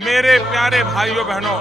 मेरे प्यारे भाइयों बहनों,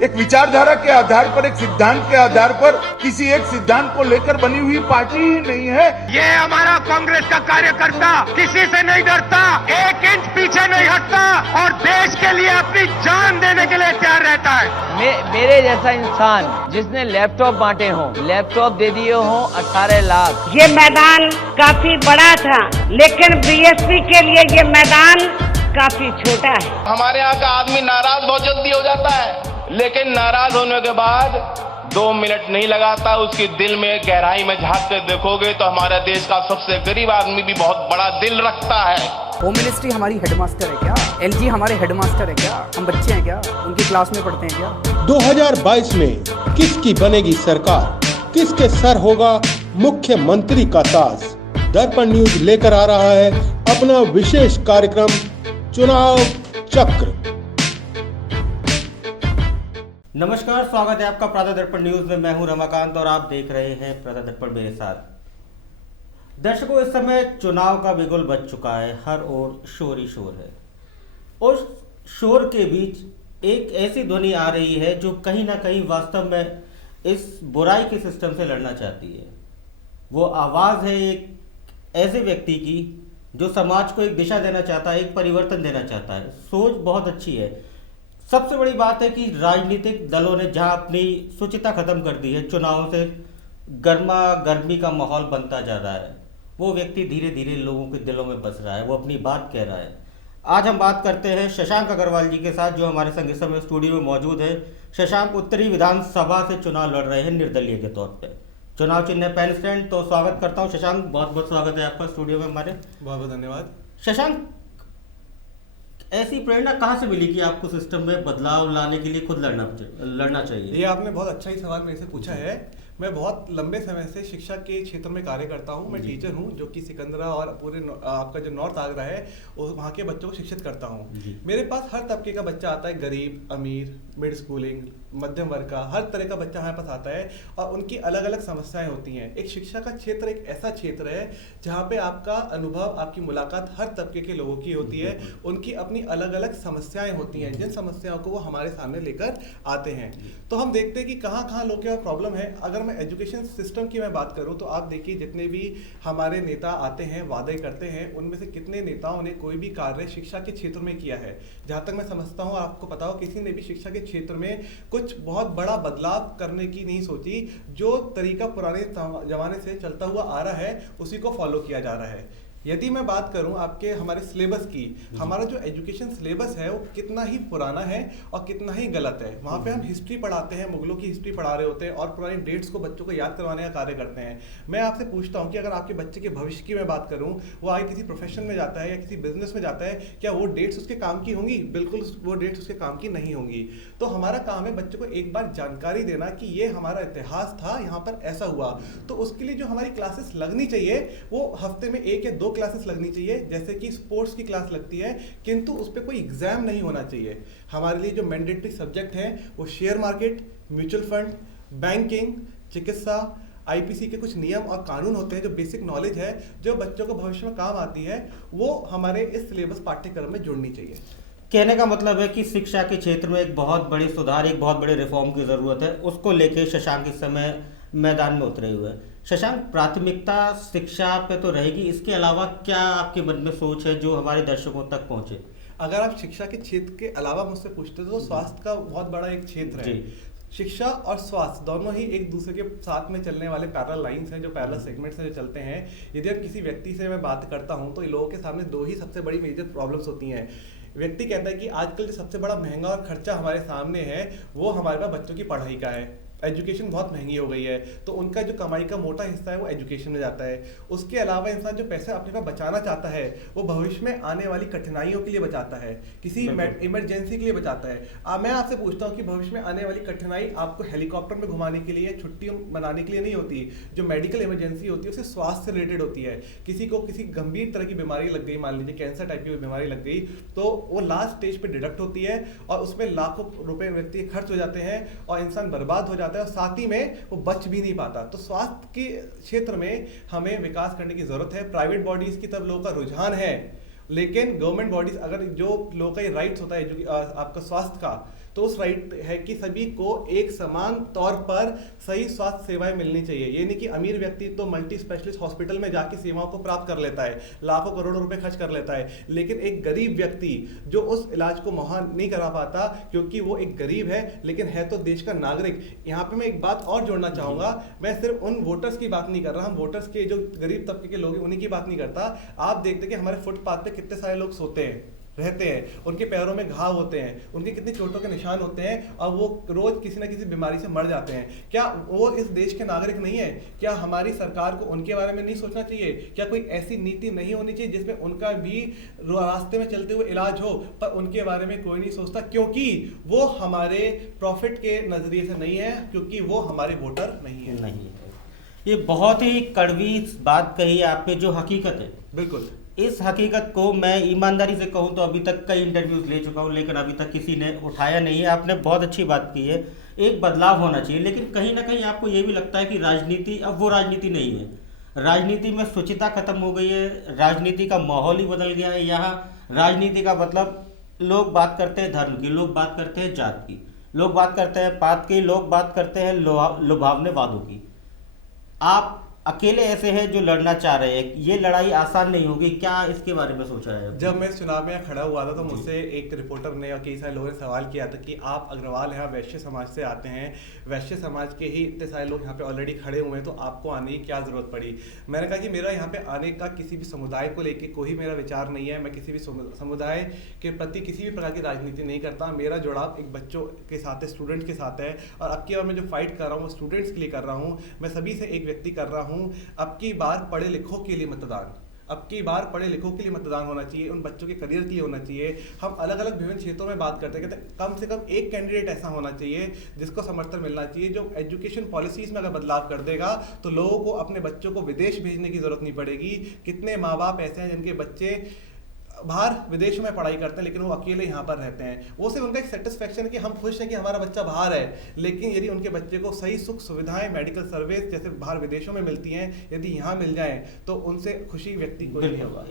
एक विचारधारा के आधार पर, एक सिद्धांत के आधार पर किसी एक सिद्धांत को लेकर बनी हुई पार्टी ही नहीं है। ये हमारा कांग्रेस का कार्यकर्ता किसी से नहीं डरता, एक इंच पीछे नहीं हटता और देश के लिए अपनी जान देने के लिए तैयार रहता है। मेरे जैसा इंसान जिसने लैपटॉप बांटे हों, लैपटॉप दे दिए हों 18 लाख। ये मैदान काफी बड़ा था, लेकिन बीएसपी के लिए ये मैदान काफी छोटा है। हमारे यहाँ का आदमी नाराज बहुत जल्दी हो जाता है, लेकिन नाराज होने के बाद 2 मिनट नहीं लगाता, उसकी दिल में गहराई में झांक कर देखोगे तो हमारे देश का सबसे गरीब आदमी भी बहुत बड़ा दिल रखता है। होम मिनिस्ट्री हमारी हेडमास्टर है क्या? एलजी हमारे हेडमास्टर है क्या? हम बच्चे हैं क्या? उनकी क्लास में पढ़ते हैं क्या? 2022 में किसकी बनेगी सरकार, किसके सर होगा मुख्यमंत्री का ताज? दर्पण न्यूज लेकर आ रहा है अपना विशेष कार्यक्रम चुनाव चक्र। नमस्कार, स्वागत है आपका प्रातः दर्पण न्यूज में। मैं हूं रमाकांत और आप देख रहे हैं प्रातः दर्पण मेरे साथ। दर्शकों, इस समय चुनाव का बिगुल बज चुका है, हर ओर शोर ही शोर है। उस शोर के बीच एक ऐसी ध्वनि आ रही है जो कहीं ना कहीं वास्तव में इस बुराई के सिस्टम से लड़ना चाहती है। वो आवाज़ है एक ऐसे व्यक्ति की जो समाज को एक दिशा देना चाहता है, एक परिवर्तन देना चाहता है। सोच बहुत अच्छी है। सबसे बड़ी बात है कि राजनीतिक दलों ने जहां अपनी शुचिता खत्म कर दी है, चुनावों से गर्मा गर्मी का माहौल बनता जा रहा है, वो व्यक्ति धीरे धीरे लोगों के दिलों में बस रहा है, वो अपनी बात कह रहा है। आज हम बात करते हैं शशांक अग्रवाल जी के साथ, जो हमारे संग इस समय स्टूडियो में मौजूद है। शशांक उत्तरी विधानसभा से चुनाव लड़ रहे हैं निर्दलीय के तौर पर। चुनाव चिन्ह पेन स्टैंड। तो स्वागत करता हूं शशांक, बहुत बहुत स्वागत है आपका स्टूडियो में हमारे। बहुत बहुत धन्यवाद। शशांक, ऐसी प्रेरणा कहाँ से मिली कि आपको सिस्टम में बदलाव लाने के लिए खुद लड़ना चाहिए? ये आपने बहुत अच्छा ही सवाल मेरे से पूछा है। मैं बहुत लंबे समय से शिक्षा के क्षेत्र में कार्य करता हूँ। मैं टीचर हूँ जो कि सिकंदरा और पूरे आपका जो नॉर्थ आगरा है वहाँ के बच्चों को शिक्षित करता हूँ। मेरे पास हर तबके का बच्चा आता है, गरीब, अमीर, मिड स्कूलिंग, मध्यम वर्ग का, हर तरह का बच्चा हमारे पास आता है और उनकी अलग अलग समस्याएं होती हैं। एक शिक्षा का क्षेत्र एक ऐसा क्षेत्र है जहाँ पे आपका अनुभव, आपकी मुलाकात हर तबके के लोगों की होती है। उनकी अपनी अलग अलग समस्याएं होती हैं, जिन समस्याओं को वो हमारे सामने लेकर आते हैं। तो हम देखते हैं कि कहाँ कहाँ लोग के प्रॉब्लम है। अगर मैं एजुकेशन सिस्टम की मैं बात करूं तो आप देखिए, जितने भी हमारे नेता आते हैं, वादे करते हैं, उनमें से कितने नेताओं ने कोई भी कार्य शिक्षा के क्षेत्र में किया है? जहाँ तक मैं समझता हूँ, आपको पता हो, किसी ने भी शिक्षा के क्षेत्र में कुछ बहुत बड़ा बदलाव करने की नहीं सोची। जो तरीका पुराने जमाने से चलता हुआ आ रहा है उसी को फॉलो किया जा रहा है। यदि मैं बात करूं आपके हमारे सिलेबस की, हमारा जो एजुकेशन सिलेबस है वो कितना ही पुराना है और कितना ही गलत है। वहाँ पे हम हिस्ट्री पढ़ाते हैं, मुगलों की हिस्ट्री पढ़ा रहे होते हैं और पुरानी डेट्स को बच्चों को याद करवाने का कार्य करते हैं। मैं आपसे पूछता हूँ कि अगर आपके बच्चे के भविष्य की मैं बात करूँ, वो आगे किसी प्रोफेशन में जाता है या किसी बिजनेस में जाता है, क्या वो डेट्स उसके काम की होंगी? बिल्कुल वो डेट्स उसके काम की नहीं होंगी। तो हमारा काम है बच्चों को एक बार जानकारी देना कि ये हमारा इतिहास था, यहाँ पर ऐसा हुआ। तो उसके लिए जो हमारी क्लासेस लगनी चाहिए वो हफ्ते में 1 या 2 क्लासेस लगनी चाहिए, जैसे कि स्पोर्ट्स की क्लास लगती है, किंतु उस पर कोई एग्जाम नहीं होना चाहिए। हमारे लिए जो मैंडेटरी सब्जेक्ट हैं वो share market, mutual fund, banking, चिकित्सा, आईपीसी के कुछ नियम और कानून होते हैं, जो बेसिक नॉलेज है जो बच्चों को भविष्य में काम आती है, वो हमारे इस सिलेबस पाठ्यक्रम में जुड़नी चाहिए। कहने का मतलब है कि शिक्षा के क्षेत्र में एक बहुत बड़ी सुधार, एक बहुत बड़े रिफॉर्म की जरूरत है। उसको लेके शशांक इस समय मैदान में उतरे हुए हैं। शशांक, प्राथमिकता शिक्षा पे तो रहेगी, इसके अलावा क्या आपके मन में सोच है जो हमारे दर्शकों तक पहुंचे? अगर आप शिक्षा के क्षेत्र के अलावा मुझसे पूछते तो स्वास्थ्य का बहुत बड़ा एक क्षेत्र है। शिक्षा और स्वास्थ्य दोनों ही एक दूसरे के साथ में चलने वाले पैरेलल लाइंस हैं, जो पैरेलल सेगमेंट्स हैं जो चलते हैं। यदि अब किसी व्यक्ति से मैं बात करता हूं तो लोगों के सामने 2 ही सबसे बड़ी मेजर प्रॉब्लम्स होती हैं। व्यक्ति कहता है कि आजकल जो सबसे बड़ा महंगा और खर्चा हमारे सामने है वो हमारे पास बच्चों की पढ़ाई का है। एजुकेशन बहुत महंगी हो गई है, तो उनका जो कमाई का मोटा हिस्सा है वो एजुकेशन में जाता है। उसके अलावा इंसान जो पैसे अपने पास बचाना चाहता है वो भविष्य में आने वाली कठिनाइयों के लिए बचाता है, किसी इमरजेंसी के लिए बचाता है। मैं आपसे पूछता हूँ कि भविष्य में आने वाली कठिनाई आपको हेलीकॉप्टर में घुमाने के लिए, छुट्टी मनाने के लिए नहीं होती। जो मेडिकल इमरजेंसी होती है उसे स्वास्थ्य से रिलेटेड होती है। किसी को किसी गंभीर तरह की बीमारी लग गई, मान लीजिए कैंसर टाइप की बीमारी लग गई, तो वो लास्ट स्टेज पे डिडक्ट होती है और उसमें लाखों रुपए व्यक्ति खर्च हो जाते हैं और इंसान बर्बाद हो जाता है और साथ ही में वो बच भी नहीं पाता। तो स्वास्थ्य के क्षेत्र में हमें विकास करने की जरूरत है। प्राइवेट बॉडीज की तरफ लोगों का रुझान है लेकिन गवर्नमेंट बॉडीज अगर जो लोगों का ये राइट्स होता है आपका स्वास्थ्य का, तो उस राइट है कि सभी को एक समान तौर पर सही स्वास्थ्य सेवाएं मिलनी चाहिए। ये नहीं कि अमीर व्यक्ति तो मल्टी स्पेशलिस्ट हॉस्पिटल में जाके सेवाओं को प्राप्त कर लेता है, लाखों करोड़ों रुपए खर्च कर लेता है, लेकिन एक गरीब व्यक्ति जो उस इलाज को मुहैया नहीं करा पाता क्योंकि वो एक गरीब है लेकिन है तो देश का नागरिक। यहाँ पे मैं एक बात और जोड़ना चाहूंगा, मैं सिर्फ उन वोटर्स की बात नहीं कर रहा, हम वोटर्स के जो गरीब तबके के लोग हैं उन्हीं की बात नहीं करता। आप देखते कि हमारे फुटपाथ पे कितने सारे लोग सोते हैं, रहते हैं, उनके पैरों में घाव होते हैं, उनके कितनी चोटों के निशान होते हैं और वो रोज किसी ना किसी बीमारी से मर जाते हैं। क्या वो इस देश के नागरिक नहीं है? क्या हमारी सरकार को उनके बारे में नहीं सोचना चाहिए? क्या कोई ऐसी नीति नहीं होनी चाहिए जिसमें उनका भी रास्ते में चलते हुए इलाज हो, पर उनके बारे में कोई नहीं सोचता क्योंकि वो हमारे प्रॉफिट के नजरिए से नहीं है, क्योंकि वो हमारे वोटर नहीं है। ये बहुत ही कड़वी बात कही आपने, जो हकीकत है। बिल्कुल, इस हकीकत को मैं ईमानदारी से कहूँ तो अभी तक कई इंटरव्यूज ले चुका हूँ, लेकिन अभी तक किसी ने उठाया नहीं है। आपने बहुत अच्छी बात की है, एक बदलाव होना चाहिए, लेकिन कहीं ना कहीं आपको ये भी लगता है कि राजनीति अब वो राजनीति नहीं है। राजनीति में शुचिता खत्म हो गई है, राजनीति का माहौल ही बदल गया है। यहाँ राजनीति का मतलब लोग बात करते हैं धर्म की, लोग बात करते हैं जात की, लोग बात करते हैं पात की, लोग बात करते हैं लुभावने वादों की। आप अकेले ऐसे हैं जो लड़ना चाह रहे हैं, ये लड़ाई आसान नहीं होगी, क्या इसके बारे में सोचा है? जब मैं इस चुनाव में खड़ा हुआ था तो मुझसे एक रिपोर्टर ने और कई सारे लोगों ने सवाल किया था कि आप अग्रवाल यहाँ वैश्य समाज से आते हैं, वैश्य समाज के ही इतने सारे लोग यहाँ पे ऑलरेडी खड़े हुए हैं, तो आपको आने की क्या जरूरत पड़ी? मैंने कहा कि मेरा यहाँ पे आने का किसी भी समुदाय को लेकर कोई मेरा विचार नहीं है, मैं किसी भी समुदाय के प्रति किसी भी प्रकार की राजनीति नहीं करता। मेरा जुड़ाव एक बच्चों के साथ है, स्टूडेंट्स के साथ है, और अब की बार मैं जो फाइट कर रहा हूँ वो स्टूडेंट्स के लिए कर रहा हूँ। मैं सभी से एक व्यक्ति कर रहा हूँ, अब की बार पढ़े लिखों के लिए मतदान, अब की बार पढ़े लिखों के लिए मतदान होना चाहिए, उन बच्चों के करियर के लिए होना चाहिए। हम अलग अलग विभिन्न क्षेत्रों में बात करते हैं, कहते हैं कम से कम एक कैंडिडेट ऐसा होना चाहिए जिसको समर्थन मिलना चाहिए, जो एजुकेशन पॉलिसीज में अगर बदलाव कर देगा तो लोगों को अपने बच्चों को विदेश भेजने की जरूरत नहीं पड़ेगी। कितने माँ बाप ऐसे हैं जिनके बच्चे बाहर विदेशों में पढ़ाई करते हैं लेकिन वो अकेले यहाँ पर रहते हैं, वो सिर्फ उनका एक सेटिस्फेक्शन है कि हम खुश हैं कि हमारा बच्चा बाहर है, लेकिन यदि उनके बच्चे को सही सुख सुविधाएं मेडिकल सर्विस जैसे बाहर विदेशों में मिलती हैं यदि यहाँ मिल जाएं तो उनसे खुशी व्यक्ति को नहीं होगा।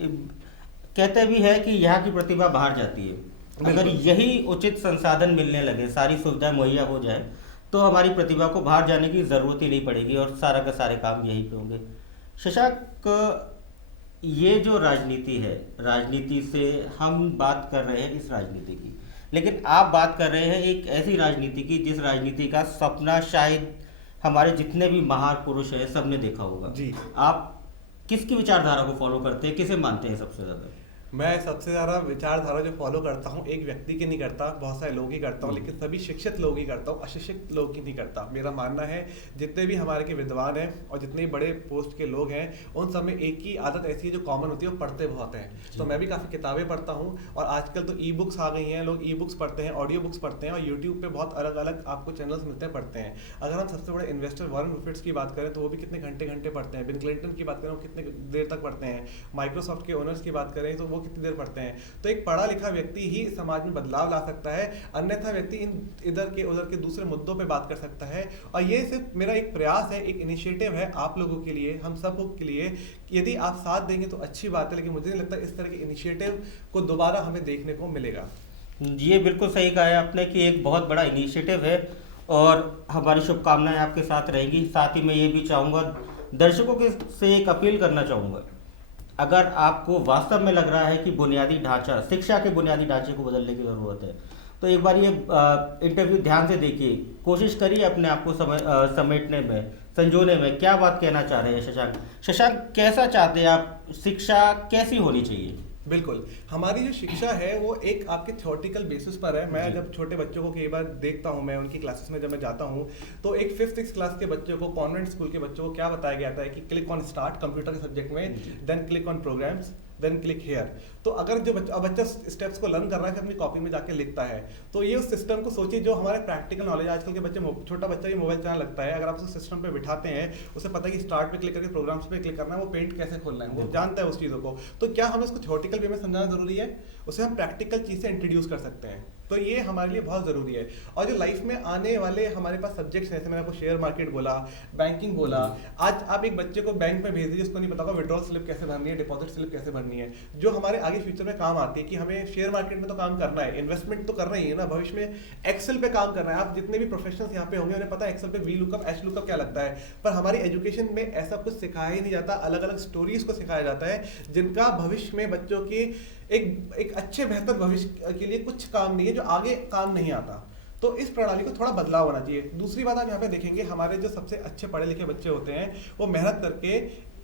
कहते भी है कि यहाँ की प्रतिभा बाहर जाती है, अगर यही उचित संसाधन मिलने लगे, सारी सुविधाएं मुहैया हो जाए तो हमारी प्रतिभा को बाहर जाने की जरूरत ही नहीं पड़ेगी और सारा का सारे काम यहीं पे होंगे। शशांक, ये जो राजनीति है, राजनीति से हम बात कर रहे हैं इस राजनीति की, लेकिन आप बात कर रहे हैं एक ऐसी राजनीति की जिस राजनीति का सपना शायद हमारे जितने भी महान पुरुष हैं सबने देखा होगा जी। आप किसकी विचारधारा को फॉलो करते हैं, किसे मानते हैं सबसे ज़्यादा? मैं सबसे ज़्यादा विचारधारा जो फॉलो करता हूँ एक व्यक्ति की नहीं करता, बहुत सारे लोग ही करता हूँ, लेकिन सभी शिक्षित लोग ही करता हूँ, अशिक्षित लोग ही नहीं करता। मेरा मानना है जितने भी हमारे के विद्वान हैं और जितने बड़े पोस्ट के लोग हैं उन सब में एक ही आदत ऐसी है जो कॉमन होती है, वो पढ़ते बहुत हैं। तो मैं भी काफ़ी किताबें पढ़ता हूँ और आजकल तो ई बुक्स आ गई हैं, लोग ई बुक्स पढ़ते हैं, ऑडियो बुक्स पढ़ते हैं और यूट्यूब पर बहुत अलग अलग आपको चैनल्स मिलते हैं, पढ़ते हैं। अगर हम सबसे बड़े इन्वेस्टर वॉरेन बफेट की बात करें तो वो भी कितने घंटे घंटे पढ़ते हैं, बिल क्लिंटन की बात करें वो कितने देर तक पढ़ते हैं, माइक्रोसॉफ्ट के ओनर्स की बात करें तो वो कितनी देर पढ़ते हैं। तो एक पढ़ा लिखा व्यक्ति ही समाज में बदलाव ला सकता है, अन्यथा व्यक्ति इधर के उधर के दूसरे मुद्दों पे बात कर सकता है। और ये सिर्फ मेरा एक प्रयास है, एक इनिशिएटिव है आप लोगों के लिए, हम सब के लिए। यदि आप साथ देंगे तो अच्छी बात है, लेकिन मुझे नहीं लगता इस तरह के इनिशिएटिव को दोबारा हमें देखने को मिलेगा। ये बिल्कुल सही कहा है आपने कि एक बहुत बड़ा इनिशिएटिव है और हमारी शुभकामनाएं आपके साथ रहेंगी। साथ ही मैं ये भी चाहूँगा, दर्शकों के से एक अपील करना चाहूँगा, अगर आपको वास्तव में लग रहा है कि बुनियादी ढांचा, शिक्षा के बुनियादी ढांचे को बदलने की ज़रूरत है, तो एक बार ये इंटरव्यू ध्यान से देखिए, कोशिश करिए अपने आप को समेटने में, संजोने में। क्या बात कहना चाह रहे हैं शशांक? शशांक, कैसा चाहते हैं आप, शिक्षा कैसी होनी चाहिए? बिल्कुल, हमारी जो शिक्षा है वो एक आपके थ्योरेटिकल बेसिस पर है। मैं जब छोटे बच्चों को कई बार देखता हूँ, मैं उनकी क्लासेस में जब मैं जाता हूँ तो एक 5th-6th क्लास के बच्चों को, कॉन्वेंट स्कूल के बच्चों को क्या बताया गया था कि क्लिक ऑन स्टार्ट कंप्यूटर के सब्जेक्ट में, then click on programs, then click here. तो अगर जो बच्चा स्टेप्स को लर्न कर रहा है अपनी कॉपी में जाके लिखता है, तो ये उस सिस्टम को सोचिए जो हमारे प्रैक्टिकल नॉलेज, आजकल के बच्चे, छोटा बच्चा ही मोबाइल चलाने लगता है, अगर आप उस सिस्टम पे बिठाते हैं, उसे पता है कि स्टार्ट पे क्लिक करके प्रोग्राम्स पे क्लिक करना है, वो पेंट कैसे खोलना है, वो जानता है उस चीज़ों को। तो क्या हमें उसको थ्योरेटिकल वे में समझाना जरूरी है? उसे हम प्रैक्टिकल चीज़ से इंट्रोड्यूस कर सकते हैं। तो ये हमारे लिए बहुत ज़रूरी है। और जो लाइफ में आने वाले हमारे पास सब्जेक्ट्स हैं, जैसे मैंने आपको शेयर मार्केट बोला, बैंकिंग बोला, आज आप एक बच्चे को बैंक में भेज दीजिए, उसको नहीं पता होगा विड्रॉल स्लिप कैसे भरनी है, डिपॉजिट स्लिप कैसे भरनी है, जो हमारे आगे फ्यूचर में काम आती है कि हमें शेयर मार्केट में तो काम करना है, इन्वेस्टमेंट तो करना ही है ना, भविष्य में एक्सेल पे काम करना है। आप जितने भी प्रोफेशनल्स यहाँ पे होंगे उन्हें पता है एक्सेल पे वी लुकअप, एच लुकअप क्या लगता है, पर हमारी एजुकेशन में ऐसा कुछ सिखाया ही नहीं जाता। अलग अलग स्टोरीज को सिखाया जाता है जिनका भविष्य में बच्चों की एक अच्छे बेहतर भविष्य के लिए कुछ काम नहीं है, जो आगे काम नहीं आता। तो इस प्रणाली को थोड़ा बदलाव होना चाहिए। दूसरी बात आप यहाँ पे देखेंगे, हमारे जो सबसे अच्छे पढ़े लिखे बच्चे होते हैं वो मेहनत करके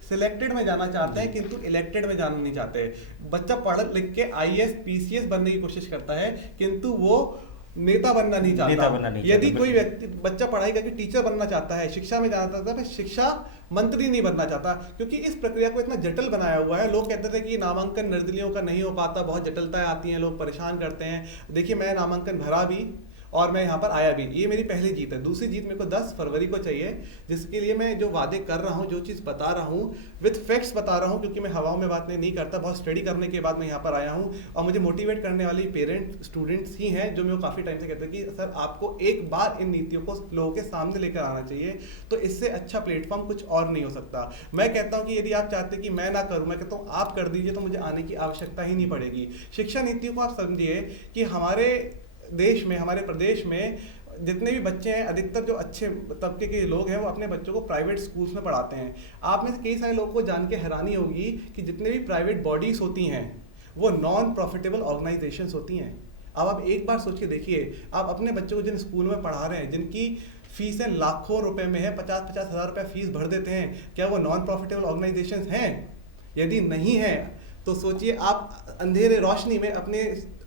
सिलेक्टेड में जाना चाहते हैं, किंतु इलेक्टेड में जाना नहीं चाहते। बच्चा पढ़ लिख के IAS PCS बनने की कोशिश करता है, किंतु वो नेता बनना नहीं चाहता। यदि कोई व्यक्ति बच्चा पढ़ाई करके टीचर बनना चाहता है, शिक्षा में जाना चाहता है, शिक्षा मंत्री नहीं बनना चाहता, क्योंकि इस प्रक्रिया को इतना जटिल बनाया हुआ है। लोग कहते थे कि नामांकन निर्दलीयों का नहीं हो पाता, बहुत जटिलताएं आती हैं, लोग परेशान करते हैं। देखिए, मैं नामांकन भरा भी और मैं यहाँ पर आया भी, ये मेरी पहली जीत है। दूसरी जीत मेरे को 10 फरवरी को चाहिए, जिसके लिए मैं जो वादे कर रहा हूँ, जो चीज़ बता रहा हूँ, विद फैक्ट्स बता रहा हूँ, क्योंकि मैं हवाओं में बात नहीं करता। बहुत स्टडी करने के बाद मैं यहाँ पर आया हूँ, और मुझे मोटिवेट करने वाली पेरेंट स्टूडेंट्स ही हैं जो मेरे को काफ़ी टाइम से कहते हैं कि सर आपको एक बार इन नीतियों को लोगों के सामने लेकर आना चाहिए। तो इससे अच्छा प्लेटफॉर्म कुछ और नहीं हो सकता। मैं कहता हूँ कि यदि आप चाहते हैं कि मैं ना करूँ, मैं कहता हूँ आप कर दीजिए, तो मुझे आने की आवश्यकता ही नहीं पड़ेगी। शिक्षा नीतियों को आप समझिए कि हमारे देश में, हमारे प्रदेश में जितने भी बच्चे हैं, अधिकतर जो अच्छे तबके के लोग हैं वो अपने बच्चों को प्राइवेट स्कूल्स में पढ़ाते हैं। आप में से कई सारे लोगों को जान के हैरानी होगी कि जितने भी प्राइवेट बॉडीज होती हैं वो नॉन प्रॉफिटेबल ऑर्गेनाइजेशंस होती हैं। अब आप एक बार सोच के देखिए, आप अपने बच्चों को जिन स्कूलों में पढ़ा रहे हैं, जिनकी फीसें लाखों रुपए में है, 50-50 हज़ार रुपये फीस भर देते हैं, क्या वो नॉन प्रॉफिटेबल ऑर्गेनाइजेशंस हैं? यदि नहीं है तो सोचिए, आप अंधेरे रोशनी में अपने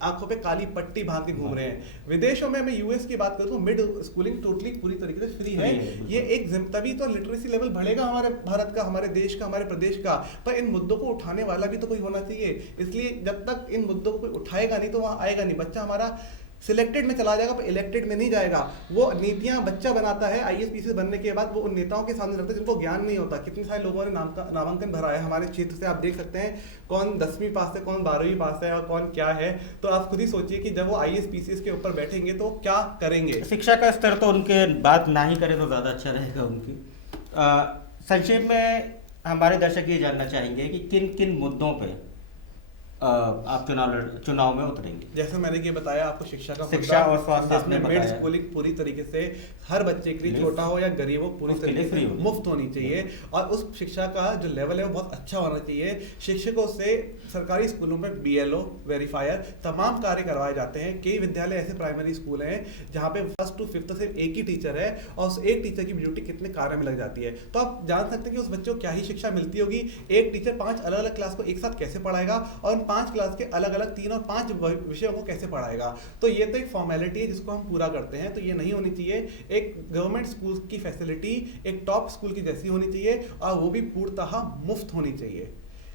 आंखों पे काली पट्टी बांध के घूम रहे हैं। विदेशों में, मैं यूएस की बात करूं तो मिड स्कूलिंग टोटली पूरी तरीके से फ्री है। ये एक तभी तो लिटरेसी लेवल बढ़ेगा हमारे भारत का, हमारे देश का, हमारे प्रदेश का। पर इन मुद्दों को उठाने वाला भी तो कोई होना चाहिए। इसलिए जब तक इन मुद्दों को कोई उठाएगा नहीं तो वहाँ आएगा नहीं। बच्चा हमारा सिलेक्टेड में चला जाएगा पर इलेक्टेड में नहीं जाएगा। वो नीतियां बच्चा बनाता है, IAS PCS बनने के बाद वो उन नेताओं के सामने रखता है जिनको ज्ञान नहीं होता। कितने सारे लोगों ने नामांकन भरा है हमारे क्षेत्र से, आप देख सकते हैं कौन 10वीं पास है, कौन 12वीं पास है और कौन क्या है। तो आप खुद ही सोचिए कि जब वो IAS PCS के ऊपर बैठेंगे तो क्या करेंगे। शिक्षा का स्तर तो उनके बात ना ही करें तो ज़्यादा अच्छा रहेगा उनकी। संक्षेप में हमारे दर्शक ये जानना चाहेंगे कि किन किन मुद्दों पर आप चुनाव में उतरेंगे। जैसे मैंने ये बताया आपको, शिक्षा और स्वास्थ्य आपने बताया, मिड स्कूलिंग पूरी तरीके से हर बच्चे के लिए, छोटा हो या गरीब हो, पूरी तरीके से मुफ्त होनी चाहिए। और उस शिक्षा का जो लेवल है वो बहुत अच्छा होना चाहिए। शिक्षकों से सरकारी स्कूलों में BLO वेरीफायर तमाम कार्य करवाए जाते हैं। कई विद्यालय ऐसे प्राइमरी स्कूल हैं जहाँ पे 1st to 5th सिर्फ एक ही टीचर है और उस एक टीचर की ड्यूटी कितने कार्य में लग जाती है। तो आप जान सकते हैं कि उस बच्चे को क्या ही शिक्षा मिलती होगी। एक टीचर 5 अलग अलग क्लास को एक साथ कैसे पढ़ाएगा और 5 क्लास के अलग अलग 3 और 5 विषयों को कैसे पढ़ाएगा। तो ये तो एक फॉर्मेलिटी है जिसको हम पूरा करते हैं। तो ये नहीं होनी चाहिए। एक गवर्नमेंट स्कूल की फैसिलिटी एक टॉप स्कूल की जैसी होनी चाहिए और वो भी पूर्णतः मुफ्त होनी चाहिए।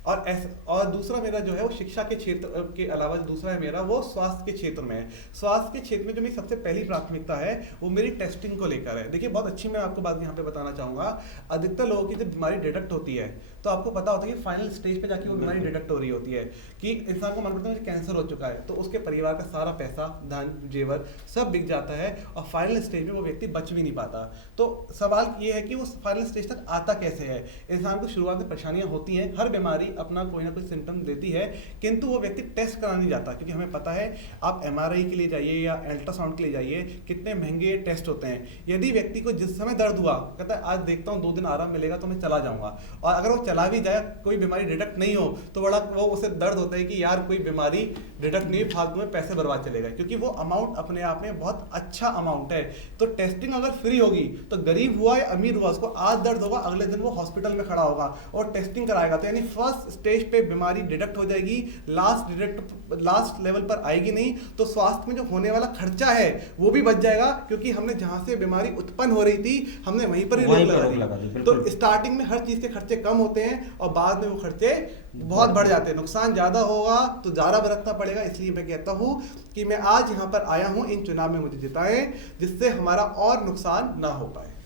और दूसरा मेरा जो है वो शिक्षा के क्षेत्र के अलावा दूसरा है मेरा वो स्वास्थ्य के क्षेत्र में है। स्वास्थ्य के क्षेत्र में जो मेरी सबसे पहली प्राथमिकता है वो मेरी टेस्टिंग को लेकर है। देखिए, बहुत अच्छी मैं आपको बात यहाँ पे बताना चाहूँगा। अधिकतर लोगों की जब बीमारी डिटेक्ट होती है तो आपको पता होता है कि फाइनल स्टेज पे जाके वो बीमारी डिटेक्ट हो रही होती है कि इंसान को मन करता है मुझे कैंसर हो चुका है, तो उसके परिवार का सारा पैसा, धन, जेवर सब बिक जाता है और फाइनल स्टेज में वो व्यक्ति बच भी नहीं पाता। तो सवाल ये है कि वो फाइनल स्टेज तक आता कैसे है। इंसान को शुरुआत में परेशानियां होती हैं, हर बीमारी अपना कोई ना कोई सिम्टम देती है, किंतु वो व्यक्ति टेस्ट कराने नहीं जाता। क्योंकि हमें पता है, आप MRI के लिए जाइए या अल्ट्रासाउंड के लिए जाइए, कितने महंगे टेस्ट होते हैं। यदि व्यक्ति को जिस समय दर्द हुआ, कहता है आज देखता हूँ 2 दिन आराम मिलेगा तो मैं चला जाऊंगा, और अगर वो चला भी जाए, कोई बीमारी डिटेक्ट नहीं हो, तो बड़ा वो उसे दर्द होता है कि यार कोई बीमारी डिटेक्ट नहीं, फालतू में पैसे बर्बाद चले गए। क्योंकि वो अमाउंट अपने आप में बहुत अच्छा अमाउंट है। तो टेस्टिंग अगर फ्री होगी तो गरीब हुआ या अमीर हुआ, उसको आज दर्द होगा, अगले दिन वो हॉस्पिटल में खड़ा होगा और टेस्टिंग कराएगा। तो यानी फर्स्ट स्टेज पे बीमारी डिटेक्ट हो जाएगी, लास्ट लेवल पर आएगी नहीं, तो स्वास्थ्य में जो होने वाला खर्चा है वो भी बच जाएगा। क्योंकि हमने जहां से बीमारी उत्पन्न हो रही थी हमने वहीं पर ही रोक लगा दी। तो स्टार्टिंग में हर चीज के खर्चे कम होते हैं और बाद में वो खर्चे बहुत बढ़ जाते हैं। नुकसान ज्यादा होगा तो ज्यादा बरतना पड़ेगा। इसलिए मैं कहता हूं कि मैं आज यहां पर आया हूं, इन चुनाव में मुझे जिताएं जिससे हमारा और नुकसान ना हो पाए।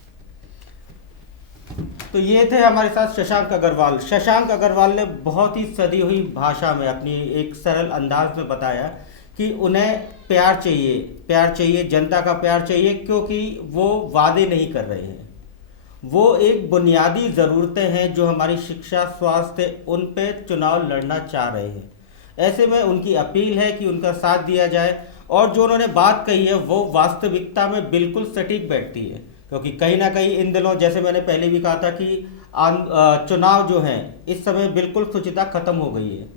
तो ये थे हमारे साथ शशांक अग्रवाल। शशांक अग्रवाल ने बहुत ही सदी हुई भाषा में अपनी एक सरल अंदाज में बताया कि उन्हें प्यार चाहिए, जनता का प्यार चाहिए, क्योंकि वो वादे नहीं कर रहे हैं, वो एक बुनियादी ज़रूरतें हैं जो हमारी शिक्षा, स्वास्थ्य, उन पे चुनाव लड़ना चाह रहे हैं। ऐसे में उनकी अपील है कि उनका साथ दिया जाए, और जो उन्होंने बात कही है वो वास्तविकता में बिल्कुल सटीक बैठती है, क्योंकि कहीं ना कहीं इन दिनों, जैसे मैंने पहले भी कहा था कि चुनाव जो हैं इस समय बिल्कुल शुचिता खत्म हो गई है।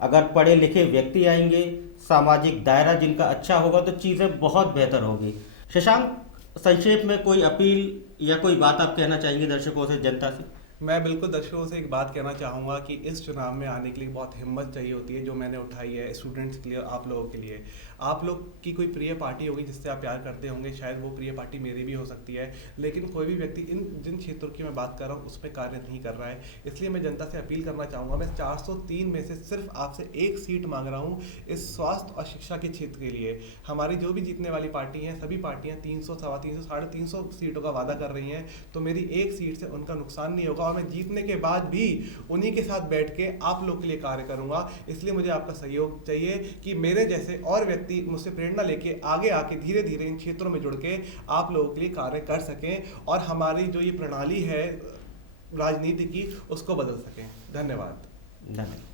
अगर पढ़े लिखे व्यक्ति आएंगे, सामाजिक दायरा जिनका अच्छा होगा, तो चीज़ें बहुत बेहतर होगी। शशांक, संक्षेप में कोई अपील या कोई बात आप कहना चाहेंगे दर्शकों से, जनता से? मैं बिल्कुल दर्शकों से एक बात कहना चाहूँगा कि इस चुनाव में आने के लिए बहुत हिम्मत चाहिए होती है, जो मैंने उठाई है स्टूडेंट्स के लिए, आप लोगों के लिए। आप लोग की कोई प्रिय पार्टी होगी जिससे आप प्यार करते होंगे, शायद वो प्रिय पार्टी मेरी भी हो सकती है, लेकिन कोई भी व्यक्ति इन जिन क्षेत्रों की मैं बात कर रहा हूँ उसमें कार्य नहीं कर रहा है। इसलिए मैं जनता से अपील करना चाहूँगा, मैं 403 में से सिर्फ आपसे एक सीट मांग रहा हूँ इस स्वास्थ्य और शिक्षा के क्षेत्र के लिए। हमारी जो भी जीतने वाली पार्टी हैं, सभी पार्टियाँ 300, 350, 350 सीटों का वादा कर रही हैं, तो मेरी एक सीट से उनका नुकसान नहीं होगा, और मैं जीतने के बाद भी उन्हीं के साथ बैठ के आप लोग के लिए कार्य करूंगा। इसलिए मुझे आपका सहयोग चाहिए कि मेरे जैसे और व्यक्ति मुझसे प्रेरणा लेके आगे आके धीरे धीरे इन क्षेत्रों में जुड़ के आप लोगों के लिए कार्य कर सकें, और हमारी जो ये प्रणाली है राजनीति की उसको बदल सकें। धन्यवाद।